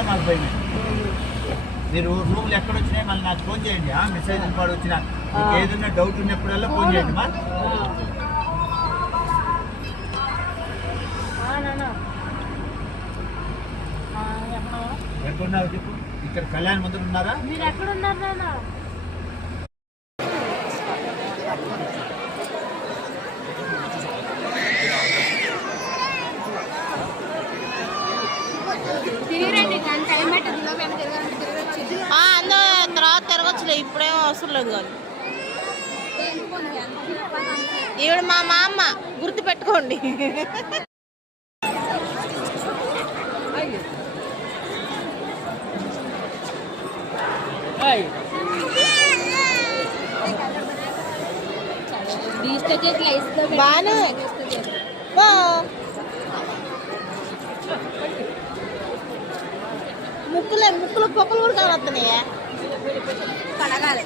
అంటేనే మాకు భయం. మీరు రూమ్లు ఎక్కడ వచ్చినాయి మళ్ళీ నాకు ఫోన్ చేయండి. మెసేజ్ పాడు వచ్చినా మీకు ఏదైనా డౌట్ ఉన్నప్పుడల్లా ఫోన్ చేయండి. మా ఎక్కడున్నారు చెప్పు. ఇక్కడ కళ్యాణ మందిరం ఉన్నారా? మీరు ఎక్కడున్నారు నాన్న? అందరూ తర్వాత తిరగచ్చులే, ఇప్పుడేమో అవసరం లేదు. కానీ ఈవిడ మా అమ్మ గుర్తు పెట్టుకోండి. బాను ముక్కులు పొక్కలు కూడా కావస్తున్నాయా? పడగాలి